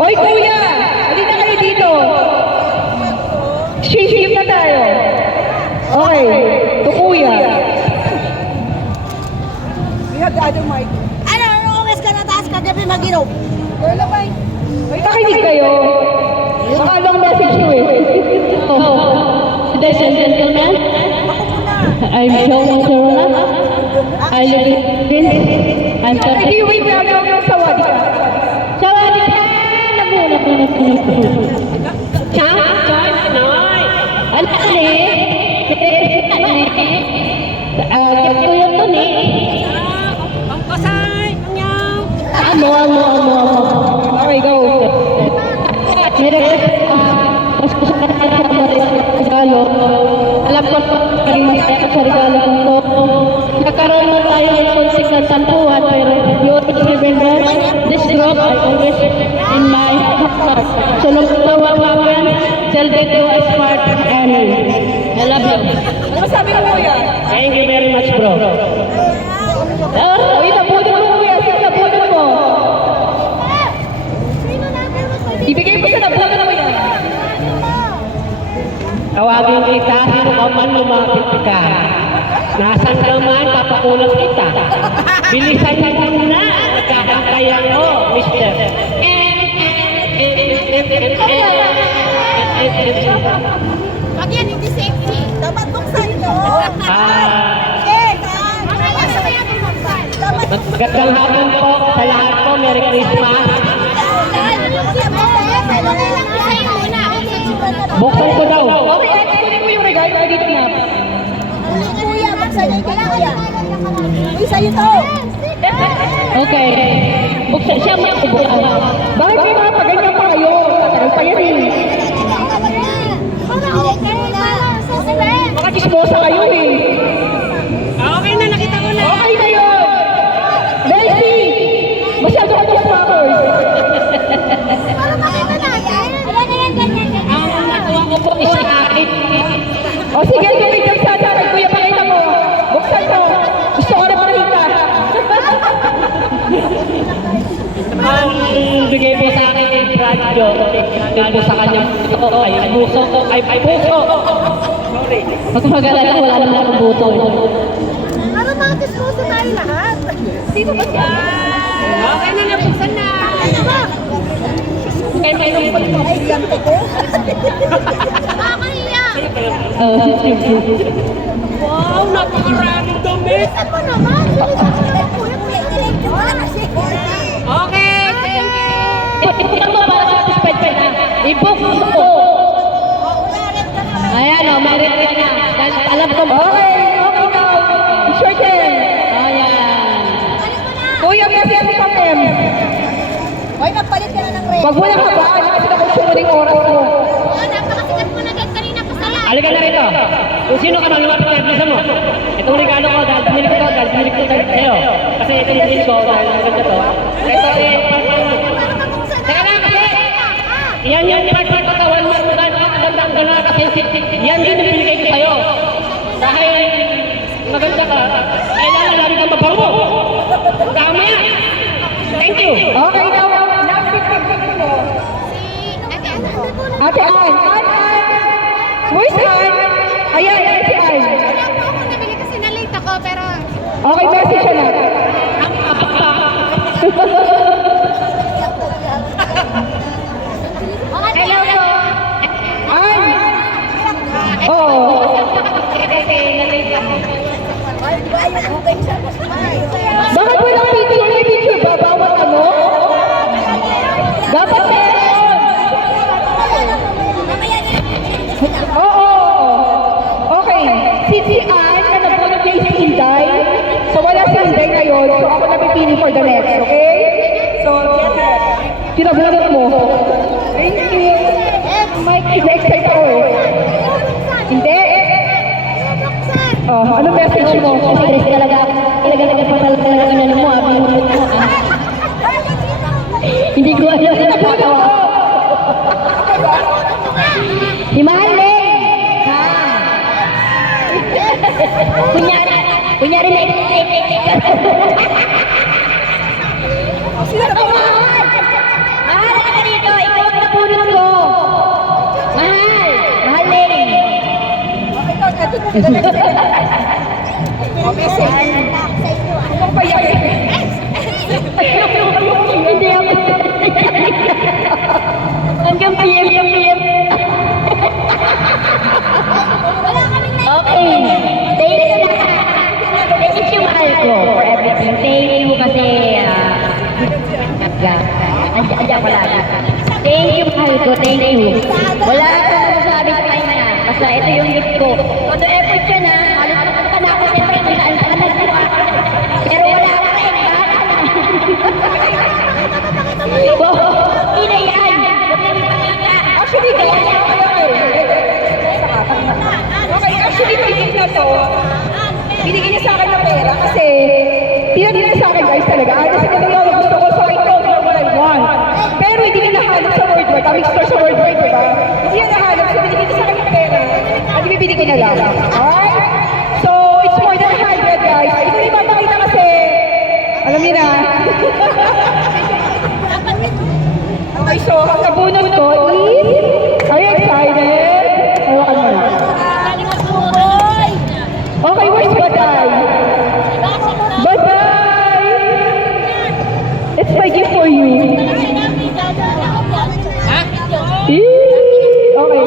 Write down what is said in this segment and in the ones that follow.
Oy, kuya! Halina kayo dito. Shift na tayo. Okay. To kuya. We have the other mic. Ano, oras ka na taas ka, gabi mag-inom. Wala ba? Nakinig kayo. Makalong message ko eh. Ladies and gentlemen, Ako muna. I'm Joe Monterola. I live in Queens. I'm Hindi, 30. wait lang. Yung sawadi ka. Sawadee ka! Nabuna ko na po. Chang? Chang? Noy! Ano ni? Yan ko yung to ni. Pangkasay! Manyaw! Amo. Okay, go. Mas gusto ka na sa regalo. Alam ko naging masaya sa regalo ko. Nagkaroon na tayo ng konsekwent tampuhan, pero you always remember this group I always in my heart. So nung tawa pa yan, tell them to a smart and I love you. Ano sabi mo, kuya? Thank you very much, bro. Uy, nabudol mo, kuya. Sige, nabudol mo. Ibigay mo sa nabudol mo yan. Tawagin kita, sino ka man lumapit ka. Nasaan ka man, papakulat kita. Bilisan mo muna, nagkakantayan ko, mister. Pag yan, hindi safety. Dapat buksan ito. Magandang hapon po sa lahat po, Merry Christmas. Buksan ko daw. Okay, kunin mo yung regalo. Dito na. Kuya, buksan niyo yung kuya. Uy, sa'yo to. Okay. Buksan siya magbubukas. Bakit kayo nakapaganyan pa kayo? Tatagal pa yan eh. Baka chismosa kayo eh. Okay na, nakita ko na. Okay na yun. Leslie! Masyado ka ng swappers. Ang nakuha ko po is akin. O sige, tumig lang sa akin. Kuya, pakita mo. Buksan mo. Gusto ko na makita. Ang bigay po sa akin ay radyo. Dahil po sa kanyang puso ay puso. Sorry. Pag mag-alala, wala naman akong buto. Ano mga chismosa tayo lahat? Sino ba yan? Okay na, nabuksan na. Ano ba? Kaya may nung Ay, ganto ko. Nakakahiya. Wow, napakaraming dumi. Saan mo naman? Kuya, kuya, ilek ko na kasi. Okay, thank you. Ito mo para satisfied ka na. I-book mo ko. Ayan o, may rin na. Dahil alam ko mo. Okay, okay now. Sure can. Ayan. Kuya, kasi ang pang M. Hoy, magpalit ka na ng red. Pag wala ka ba, kasi na kung sumuling oras mo. Oh, napakasikat mo na din kanina pa sa live. Halika na rito. Kung sino ka man, lumapit ka bisa mo. Itong regalo ko, dahil pinili ko sa'yo. Kasi itong pinili ko, dahil maganda to. Ito eh, teka na kasi. Yan yung part katawan mo. Maganda ka na kasi yan din yung pinigay ko sa'yo. Dahil maganda ka, kailangan lagi kang mabango. Tama yan. Thank you. Okay now. Last picture mo. Ate Ann. Where's Ann? Ayan, si Ann. Wala po ako nabili kasi na-late ako, pero... Okay, message siya na. Hello po. Ann! Oo. Kasi na-late ako. Bakit walang picture? May picture ba? Bawat ano? Dapat meron. Oo. Okay. Si Ann, na nabunod niya si Inday. So wala si Inday ngayon. So ako napipili for the next, okay? So, get it. Tinabunod mo. Thank you. Mike, na-excite ako eh. Hindi. Oh, ano message mo? Stress talaga. Talaga pa talaga ano mo, pinulot mo. Hindi ko alam na nagkatawa. Si Marley! Ha? Kunyari na Sino na ba? Ah, dito. Ikaw ang napulot ko. Mahal. Mahal Lane. Okay, ikaw na. Okay, sige. Kung pa yan. Hindi ako. Hanggang PM. Okay. Thank you lahat. Thank you, mahal ko, for everything. Thank you kasi, Andiyan ko lang. Thank you, mahal ko. Thank you. Wala akong masasabi sa kanya. Basta ito yung gift ko. Todo effort siya na. Halos ka na ako siyempre kung saan nagkuha. Pero wala ka rin. Ina yan. Actually, kaya niya ako Okay, actually, may gift na to. Binigyan niya sa akin ng pera kasi tinatira niya sa akin guys talaga. Kasi ito yung gusto ko, so I told her what I want. Pero hindi niya nahanap sa WordWord. Kami store sa WordWord, diba? Hindi niya nahanap, so binigyan niya sa akin ng pera. At ibibili ko na lang. Alright? So, it's more than 100 guys. Ito yung mapakita kasi, alam niyo na. Okay, so, ang nabunod ko is, are you excited? Hawakan mo na. Okay, where's Batay? Batay! It's my gift for you. Okay.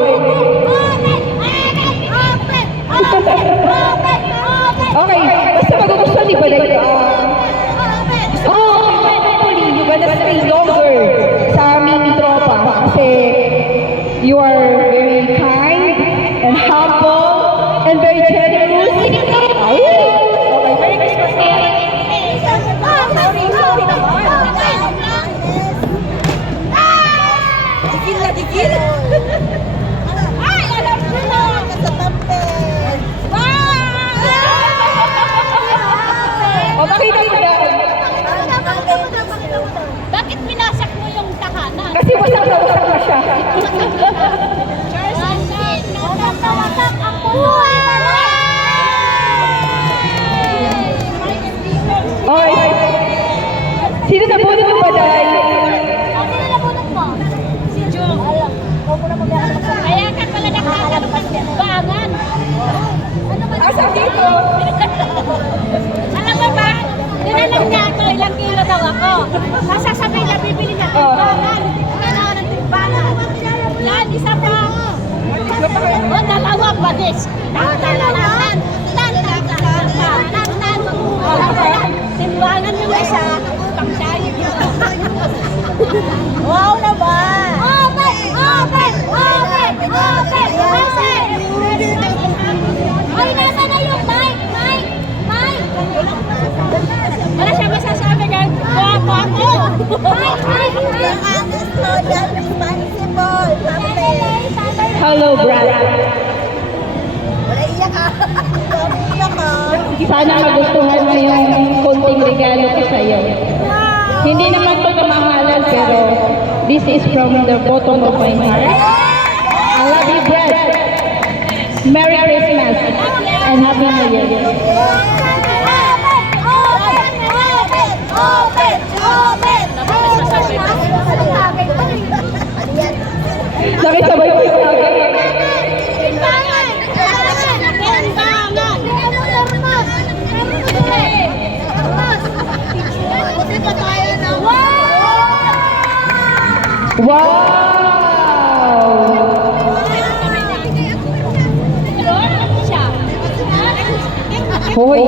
Okay, basta magugustuhan ni Batay ito. Hopefully, you're gonna stay longer sa aming tropa kasi you are very kind and humble and very generous. Ay! Okay, Merry Christmas po. Digil na digil. Ay, alam ko na. Sa tampel. O, makita mo na. Bakit pinasak mo yung tahanan? Kasi wasak na siya. Okay. Sino nabunod mo ba, Day? Kaya ka pala nagtatanong ng timbangan. Asa dito? Alam mo ba? Tinalang niya ako ilang kilo daw ako. Sasasabihin niya bibili ng timbangan. Kailangan ng timbangan. Yan, isa pa. O, dalawa pa dis. Timbangan yung isa. Pangsayo yun. Wow naman! Ay, nasa na yung mic? Wala siya masasabi kahit guwapo ako. Ang honest, loyal, responsible, happy. Hello, Brad. Wala iyak ka. Iyak ka. Sana magustuhan mo yung konting regalo ko sa'yo. Hindi naman ito kamahalan, pero this is from the bottom of my heart. I love you, Brad. Merry Christmas and Happy New Year. Nakisabay ko sa akin. Wow! Hoy!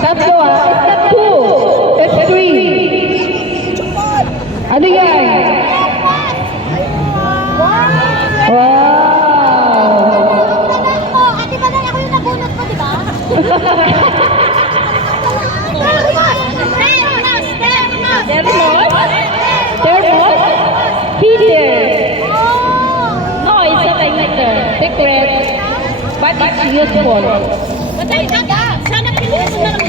Tatlo ah. It's not two. It's three. Ano yan? Wow! Ate ba na ako yung nabunot ko, di ba? Thermos? Heater. No, it's not like heater. Secret. But it's useful. Sana pinuso na lang.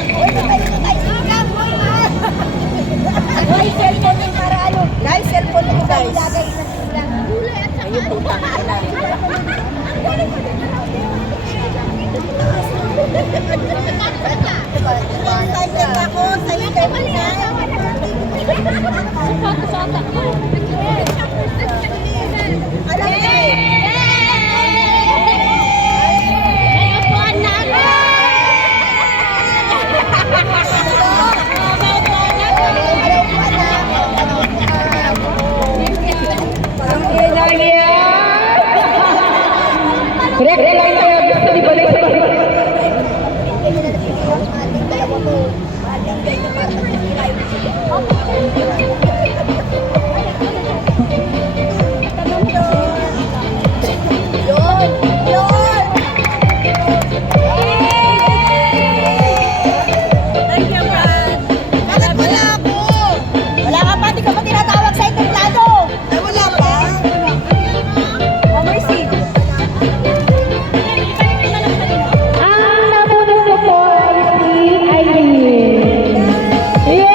Guys, cellphone yung para ano. Guys, cellphone ko guys. Ayun po Ano Correct lang kaya gusto ni Balay sa Thank you, Brad. Bakit wala ako? Wala ka pa, di ka pa tinatawag sa entablado. Ay, wala pa. Oh, mercy. Ang nabunod ko po ay si Eileen. Yay!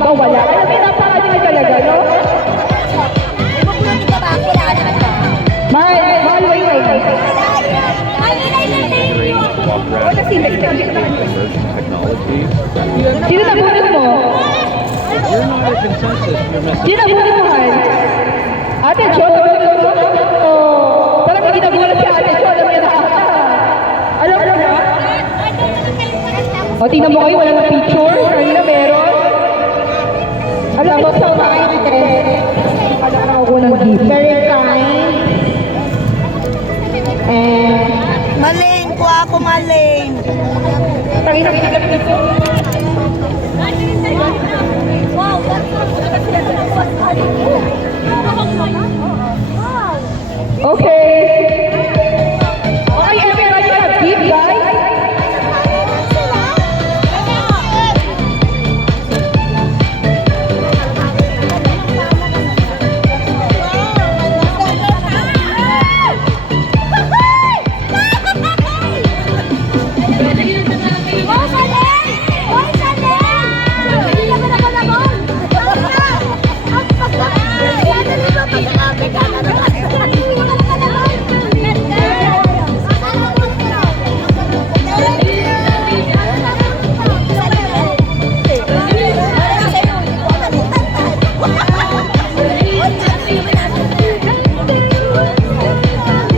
iba wala. Alam mo, napakalaki talaga, no? Mahal, wait. Wala si emerging technologies. Sino nabunod mo? You're not a consensus. You're missing. Sino nabunod mo, Han? Ate Jo, nabunod mo? Oh, parang hindi nabunod si Ate Jo. Alam niya nakakata. Alam mo na? O, tingnan mo kayo, wala na picture. Kanina meron. Alam mo, so kind, alam ako ng gift. Very kind. And, Maling, kuha ako maling. tangin na kinagap nito. Okay. Okay, everybody have gift, guys.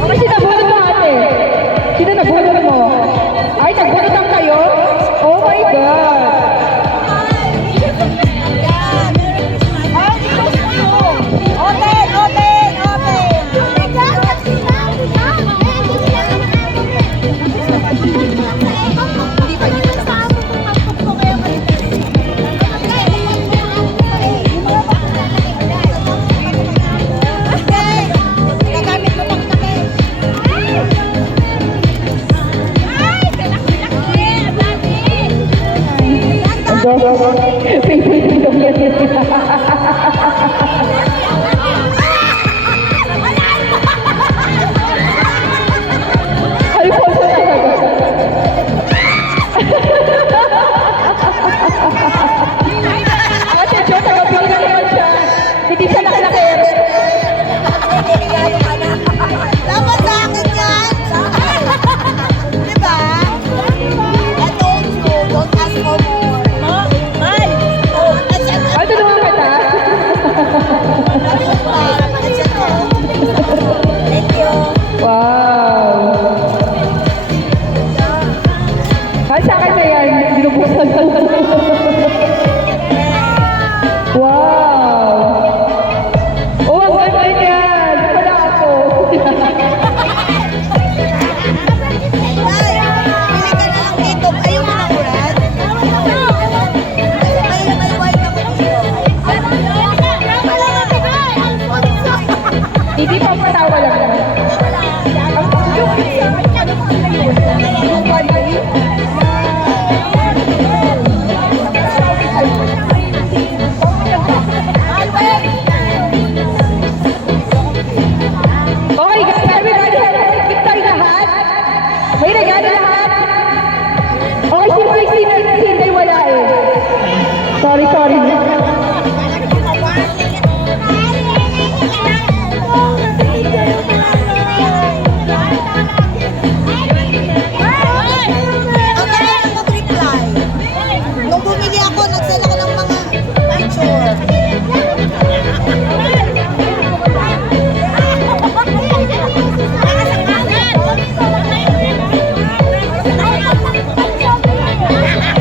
Okay, sino nabunod mo, ate? Sino nabunod mo? Ay, nagbunutan kayo? Oh my God! Favorite ko yan. Alfonso talaga. Ate Jo, tagapili na naman siya. Hindi siya nakalakir. Dapat sa akin yan. Diba? I told you, don't ask for more. Mal! Oh, nasaan na? Ay, tulungan kita. Thank you. Wow. Ay, sa akin na yan. Binubusan lang. Wow. Oh, ang ganda yan. Wala ako. Ay, pili ka na lang dito. Ayaw mo na ulan? May white ako dito. Hindi pa patawa lang.